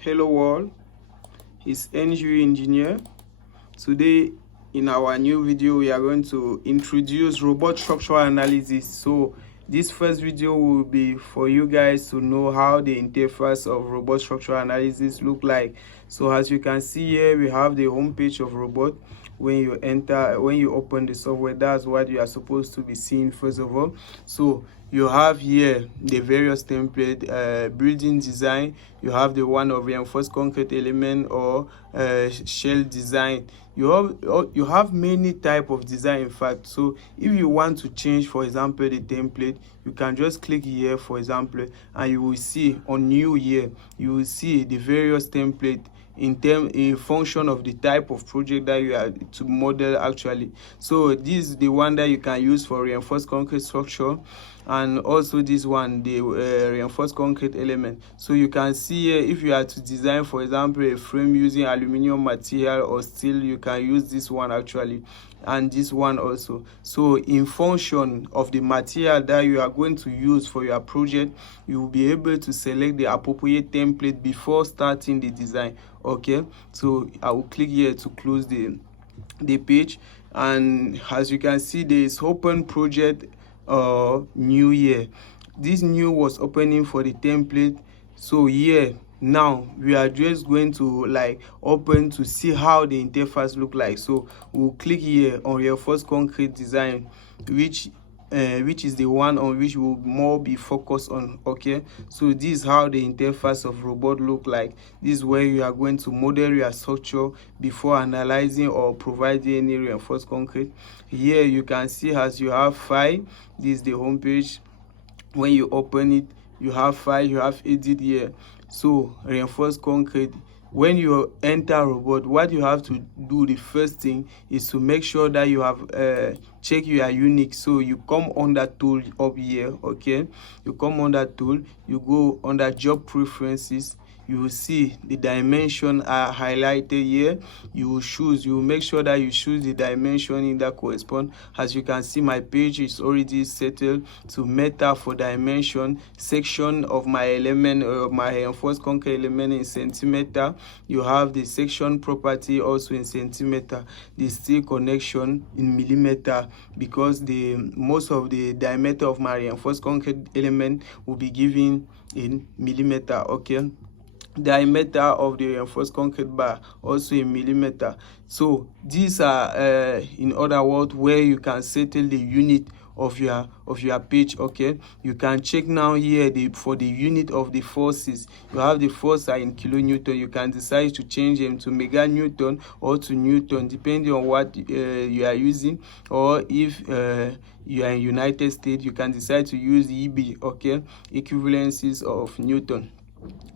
Hello world, it's NGU Engineer. Today in our new video we are going to introduce robot structural analysis. So this first video will be for you guys to know how the interface of robot structural analysis look like. So as you can see here, we have the home page of robot. When you open the software, that's what you are supposed to be seeing first of all. So you have here the various template, building design. You have the one of reinforced concrete element or shell design. You have many type of design, in fact. So if you want to change, for example, the template, you can just click here, for example, and you will see on new here, you will see the various template in function of the type of project that you are to model actually. So this is the one that you can use for reinforced concrete structure, and also this one, the reinforced concrete element. So you can see here, if you are to design, for example, a frame using aluminum material or steel, you can use this one actually, and this one also. So in function of the material that you are going to use for your project, you will be able to select the appropriate template before starting the design. Okay, so I will click here to close the page, and as you can see, there is open project new here. This new was opening for the template. So here now we are just going to like open to see how the interface look like. So we'll click here on reinforced concrete design, which is the one on which we'll more be focused on. Okay, so this is how the interface of robot look like. This is where you are going to model your structure before analyzing or providing any reinforced concrete. Here you can see as you have file. This is the home page. When you open it, you have file, you have edit here. So reinforced concrete, when you enter robot, what you have to do, the first thing is to make sure that you have check your unique. So you come under tool up here. Okay, you come under tool, you go under job preferences, you will see the dimension are highlighted here. You will make sure that you choose the dimension in that correspond. As you can see, my page is already settled to meter for dimension. Section of my element, my reinforced concrete element in centimeter. You have the section property also in centimeter. The steel connection in millimeter, because the most of the diameter of my reinforced concrete element will be given in millimeter. Okay, diameter of the reinforced concrete bar also in millimeter. So these are in other words where you can settle the unit of your page. Okay, you can check now here for the unit of the forces. You have the force are in kilonewton. You can decide to change them to meganewton or to newton, depending on what you are using. Or if you are in United States, you can decide to use EB. Okay, equivalencies of newton.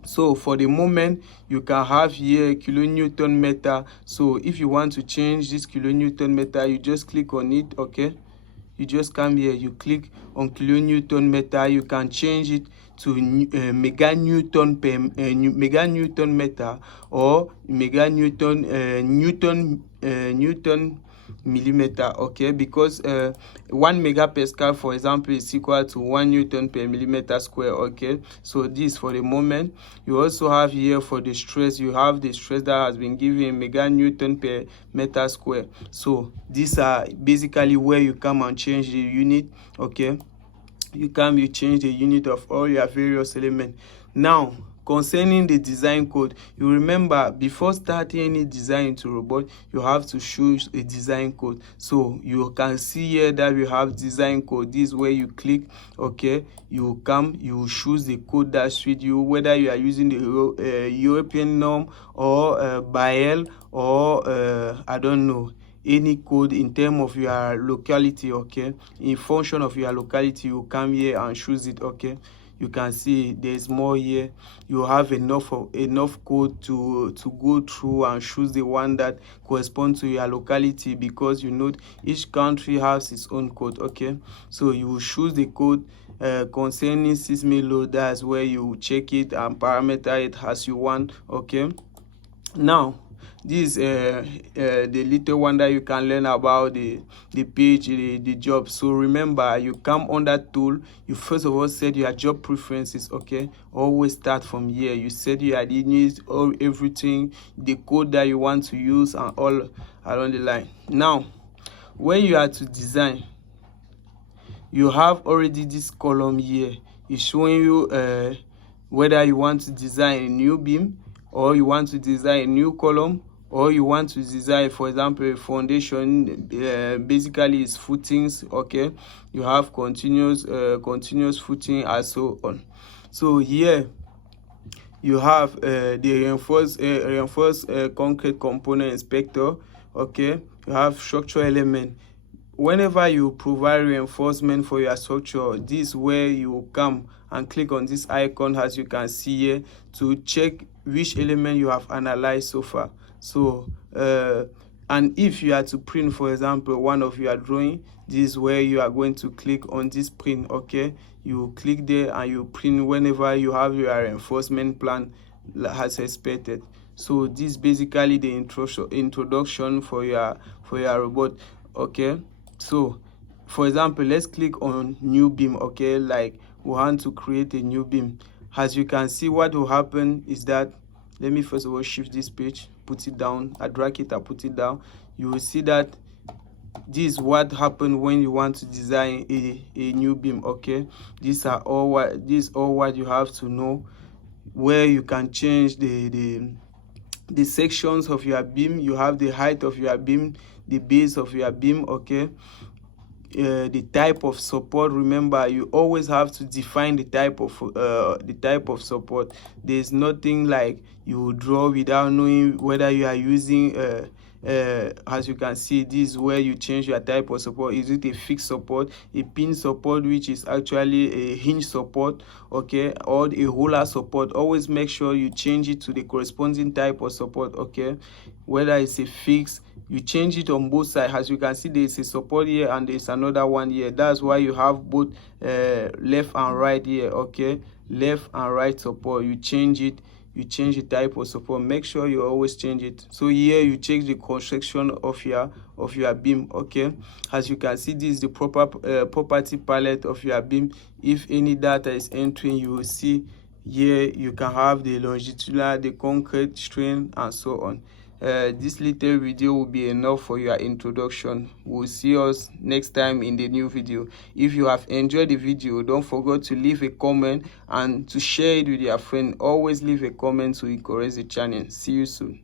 So for the moment, you can have here kilonewton meter. So if you want to change this kilonewton meter, you just click on it. Okay, you just come here, you click on kilonewton meter. You can change it to meganewton per meganewton meter, or meganewton newton millimeter. Okay, because 1 megapascal, for example, is equal to 1 newton per millimeter square. Okay, so this for the moment. You also have here for the stress, you have the stress that has been given in meganewton per meter square. So these are basically where you come and change the unit. Okay, you change the unit of all your various elements. Now concerning the design code, you remember before starting any design into robot, you have to choose a design code. So you can see here that we have design code. This is where you click. Okay, you choose the code that suits you, whether you are using the European norm or BAEL or I don't know, any code in terms of your locality. Okay, in function of your locality, you come here and choose it. Okay, you can see there's more here. You have enough code to go through and choose the one that corresponds to your locality, because you know each country has its own code. Okay, so you will choose the code concerning seismic load. That's where you check it and parameter it as you want. Okay, now this the little one that you can learn about the page, the job. So remember, you come on that tool, you first of all set your job preferences. Okay, always start from here. You set your needs, all everything, the code that you want to use, and all along the line. Now when you are to design, you have already this column here. It's showing you whether you want to design a new beam, or you want to design a new column, or you want to design, for example, a foundation. Basically it's footings. Okay, you have continuous footing and so on. So here you have the reinforced concrete component inspector. Okay, you have structural element. Whenever you provide reinforcement for your structure, this is where you come and click on this icon, as you can see here, to check which element you have analyzed so far. So and if you are to print, for example, one of your drawing, this is where you are going to click on this print. Okay, you click there and you print whenever you have your reinforcement plan as expected. So this is basically the introduction for your robot. Okay, so for example, let's click on new beam. Okay, like we want to create a new beam. As you can see, what will happen is that, let me first of all shift this page, put it down, I drag it, I put it down. You will see that this is what happened when you want to design a new beam. Okay, these are all what you have to know, where you can change the sections of your beam. You have the height of your beam, the base of your beam. Okay, the type of support. Remember, you always have to define the type of support. There's nothing like you draw without knowing whether you are using as you can see, this is where you change your type of support. Is it a fixed support, a pin support, which is actually a hinge support, okay, or a roller support? Always make sure you change it to the corresponding type of support. Okay, whether it's a fixed, you change it on both sides. As you can see, there is a support here and there's another one here. That's why you have both left and right here. Okay, left and right support. You change it, you change the type of support. Make sure you always change it. So here you check the construction of your beam. Okay, as you can see, this is the proper property palette of your beam. If any data is entering, you will see here you can have the longitudinal, the concrete strain, and so on. This little video will be enough for your introduction. We'll see us next time in the new video. If you have enjoyed the video, don't forget to leave a comment and to share it with your friend. Always leave a comment to encourage the channel. See you soon.